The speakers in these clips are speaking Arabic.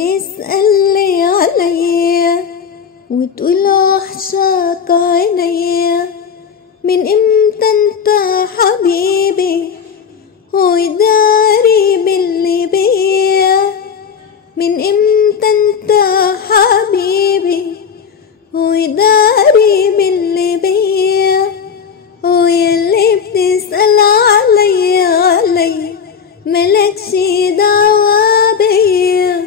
وتسألي عليا وتقول وحشك عينيا. من امتى انت حبيبي وداري باللي بيا؟ من امتى انت حبيبي وداري باللي بيا؟ وياللي بتسأل عليا ملكش دعوة بيا.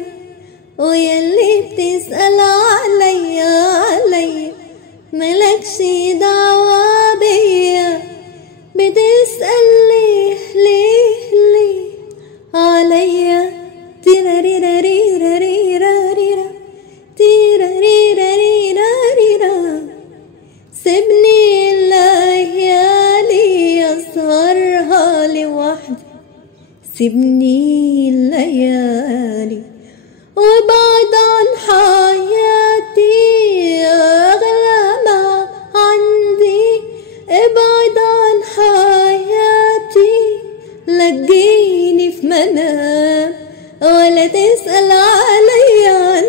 وياللي بتسأل عليا ملكش دعوة بيا. بتسأل ليه عليا؟ تيراريراريراريراريرا تيراريراريراريرا. سيبني الليالي أسهرها لوحدي، سيبني الليالي وابعد عن حياتي أغلى ما عندي. ابعد عن حياتي لا تجيني في منام ولا تسأل عليا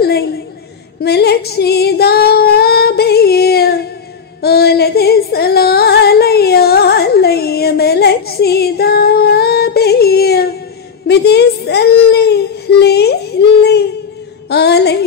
ملكش دعوة بيا. ولا تسأل عليا ملكش دعوة بيا. بتسأل ليه عليا؟